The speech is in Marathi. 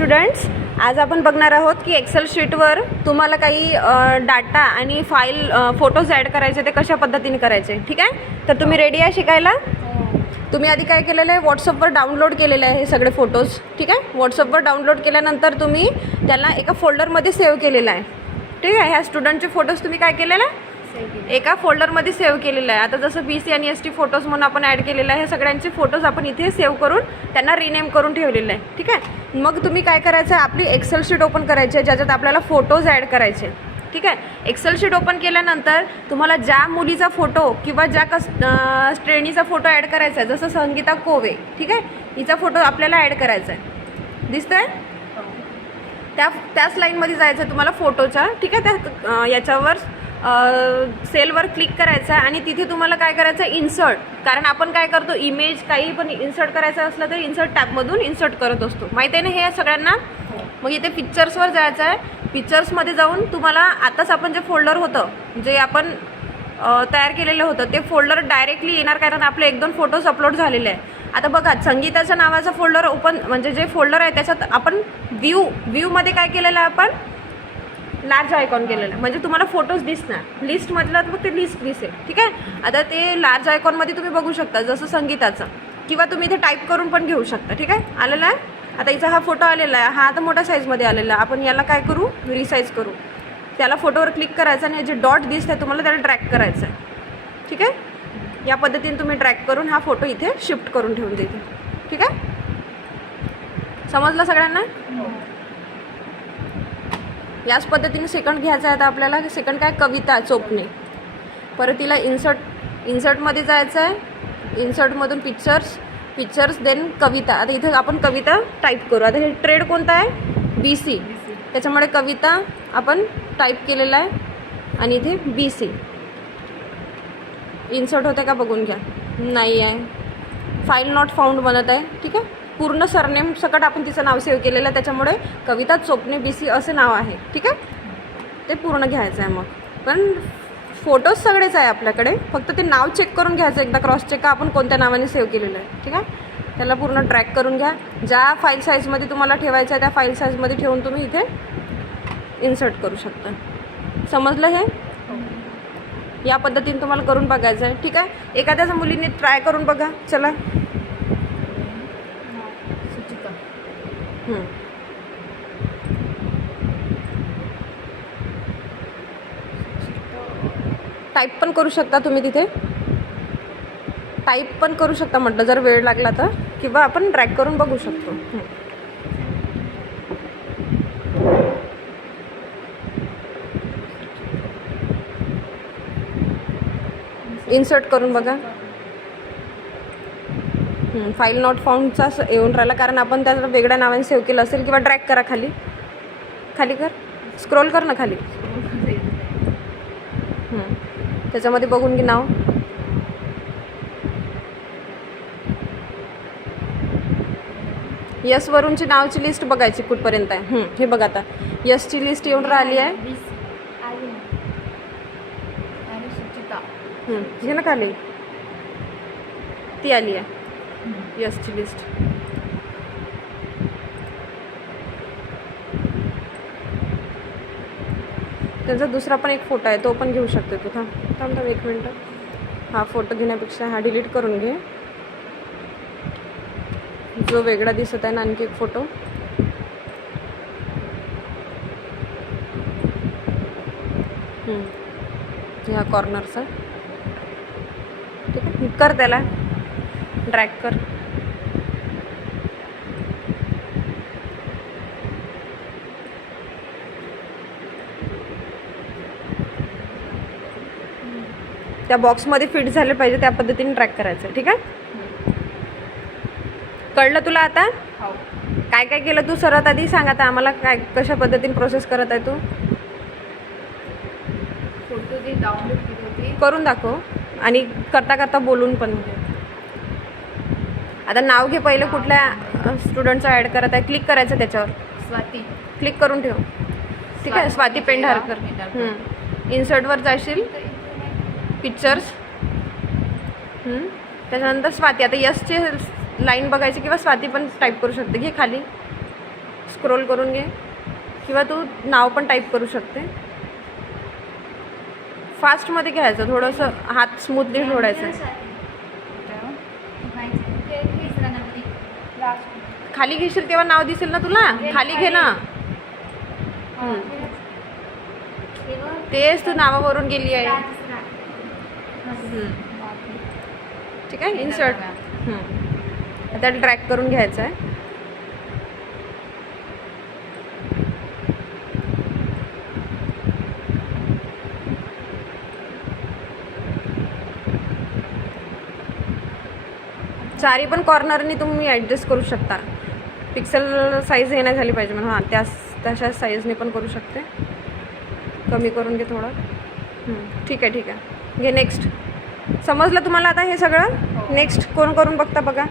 स्टुडंट्स, आज आपण बघणार आहोत की एक्सेल शीटवर तुम्हाला काही डाटा आणि फाईल फोटोज ॲड करायचे ते कशा पद्धतीने करायचे. ठीक आहे, तर तुम्ही रेडी आहे शिकायला. तुम्ही आधी काय केलेलं आहे, व्हॉट्सअपवर डाउनलोड केलेलं आहे हे सगळे फोटोज. ठीक आहे, व्हॉट्सअपवर डाउनलोड केल्यानंतर तुम्ही त्याला एका फोल्डरमध्ये सेव्ह केलेलं आहे. ठीक आहे, ह्या स्टुडंटचे फोटोज तुम्ही काय केलेलं आहे, एका फोल्डरमध्ये सेव्ह केलेलं आहे. आता जसं BC आणि ST फोटोज म्हणून आपण ॲड केलेलं आहे, हे सगळ्यांचे फोटोज आपण इथे सेव्ह करून त्यांना रिनेम करून ठेवलेलं आहे. ठीक आहे, मग तुम्ही काय करायचं आहे, आपली एक्सेल शीट ओपन करायची आहे ज्याच्यात आपल्याला फोटोज ॲड करायचे. ठीक आहे, एक्सेल शीट ओपन केल्यानंतर तुम्हाला ज्या मुलीचा फोटो किंवा ज्या श्रेणीचा फोटो ॲड करायचा आहे, जसं संगीता कोवे, ठीक आहे, हिचा फोटो आपल्याला ॲड करायचा आहे. दिसतंय, त्याच लाईनमध्ये जायचं आहे तुम्हाला फोटोच्या. ठीक आहे, त्या याच्यावर सेलवर क्लिक करायचं आहे आणि तिथे तुम्हाला काय करायचं आहे, इन्सर्ट. कारण आपण काय करतो, इमेज काही पण इन्सर्ट करायचं असलं तर इन्सर्ट टॅबमधून इन्सर्ट करत असतो, माहिती आहे ना हे सगळ्यांना. मग इथे पिक्चर्सवर जायचं आहे. पिक्चर्समध्ये जाऊन तुम्हाला आताच आपण जे फोल्डर होतं, जे आपण तयार केलेलं होतं, ते फोल्डर डायरेक्टली येणार, कारण आपले 1-2 फोटोज अपलोड झालेले आहे. आता बघा, संगीताच्या नावाचा फोल्डर ओपन, म्हणजे जे फोल्डर आहे त्याच्यात आपण व्ह्यूमध्ये काय केलेलं आहे, आपण लार्ज आयकॉन केलेलं आहे, म्हणजे तुम्हाला फोटोज दिसणार. लिस्ट म्हटलं तर मग ते लिस्ट दिसेल. ठीक आहे, आता ते लार्ज आयकॉनमध्ये तुम्ही बघू शकता, जसं संगीताचं, किंवा तुम्ही इथे टाईप करून पण घेऊ शकता. ठीक आहे, आलेला आहे. आता इथं हा फोटो आलेला आहे, हा आता मोठ्या साईजमध्ये आलेला आहे. आपण याला काय करू, रिसाईज करू. त्याला फोटोवर क्लिक करायचं आणि जे डॉट दिसत आहे तुम्हाला त्याला ड्रॅग करायचं आहे. ठीक आहे, या पद्धतीने तुम्ही ड्रॅग करून हा फोटो इथे शिफ्ट करून ठेवून देते. ठीक आहे, समजलं सगळ्यांना. याच पद्धतीने सेकंड घ्यायचा आहे. आता आपल्याला सेकंड काय, कविता चोपणे. परत तिला इन्सर्टमध्ये जायचं आहे. इन्सर्टमधून पिक्चर्स देन कविता. आता इथं आपण कविता टाईप करू. आता हे ट्रेड कोणता आहे, BC, त्याच्यामुळे कविता आपण टाईप केलेला आहे आणि इथे BC. इन्सर्ट होते का बघून घ्या, नाही आहे, फाईल नॉट फाउंड बनत आहे. ठीक आहे, पूर्ण सरनेम सकट आपण तिचं नाव सेव्ह केलेलं आहे, त्याच्यामुळे कविता चोपणे BC असं नाव आहे. ठीक आहे, ते पूर्ण घ्यायचं आहे. मग पण फोटोज सगळेच आहे आपल्याकडे, फक्त ते नाव चेक करून घ्यायचं, एकदा क्रॉस चेक का आपण कोणत्या नावाने सेव्ह केलेलं आहे. ठीक आहे, त्याला पूर्ण ट्रॅक करून घ्या. ज्या फाईल साईजमध्ये तुम्हाला ठेवायचं आहे त्या फाईल साईजमध्ये ठेवून तुम्ही इथे इन्सर्ट करू शकता. समजलं हे, या पद्धतीने तुम्हाला करून बघायचं आहे. ठीक आहे, एखाद्याच मुलीने ट्राय करून बघा. चला, टाईप पण करू शकता तुम्ही, तिथे टाईप पण करू शकता म्हटलं, जर वेळ लागला तर, किंवा आपण ड्रॅग करून बघू शकतो. इन्सर्ट करून बघा. फाईल नॉट फाउंडचा येऊन राहिला, कारण आपण त्याला वेगळ्या नावाने सेव्ह केलं असेल. किंवा ड्रॅग करा, खाली कर, स्क्रोल कर ना खाली. त्याच्यामध्ये बघून घे नाव. यस वरूनची नावची लिस्ट बघायची कुठपर्यंत आहे. हे बघा, आता यसची लिस्ट येऊन राहिली आहे. घे ना खाली, ती आली आहे यसची लिस्ट. त्यांचा दुसरा पण एक फोटो आहे, तो पण घेऊ शकते तू. थांब 1 मिनटं. हा फोटो घेण्यापेक्षा हा डिलीट करून घे, जो वेगळा दिसत आहे ना. आणखी एक फोटो, ह्या कॉर्नरचा. ठीक आहे, कर, त्याला ड्रॅग कर. त्या बॉक्समध्ये फिट झाले पाहिजे, त्या पद्धतीने ट्रॅक करायचं. ठीक आहे, कळलं तुला आता. काय काय केलं तू, सर्वात आधी सांग आता आम्हाला, काय कशा पद्धतीने प्रोसेस करत आहे तू. फोटो जे डाउनलोड केले होते करून दाखव आणि करता करता बोलून पण. आता नाव घे पहिले, कुठल्या स्टुडंटचं ॲड करत आहे, क्लिक करायचं त्याच्यावर, स्वाती, क्लिक करून ठेव. ठीक आहे, स्वाती पेंढारकर. इन्सर्टवर जाशील, पिक्चर्स, त्याच्यानंतर स्वाती. आता यसची लाईन बघायची किंवा स्वाती पण टाईप करू शकते. घे खाली स्क्रोल करून घे किंवा तू नाव पण टाईप करू शकते. फास्टमध्ये घ्यायचं, थोडंसं हात स्मूथली सोडायचं. खाली घेशील तेव्हा नाव दिसेल ना तुला, खाली घे ना. तेच तू नावावरून गेली आहे. ठीक आहे, इन्सर्ट. आता ड्रॅग करून घ्यायचं आहे. चारी पण कॉर्नरनी तुम्ही ॲडजस्ट करू शकता. पिक्सेल साईज हे नाही झाली पाहिजे म्हणून. हां, तशा साईजने पण करू शकते. कमी करून घे थोडं. ठीक आहे, ठीक आहे. घे नेक्स्ट. समजलं तुम्हाला आता हे सगळं? नेक्स्ट कोण करून बघता बघा.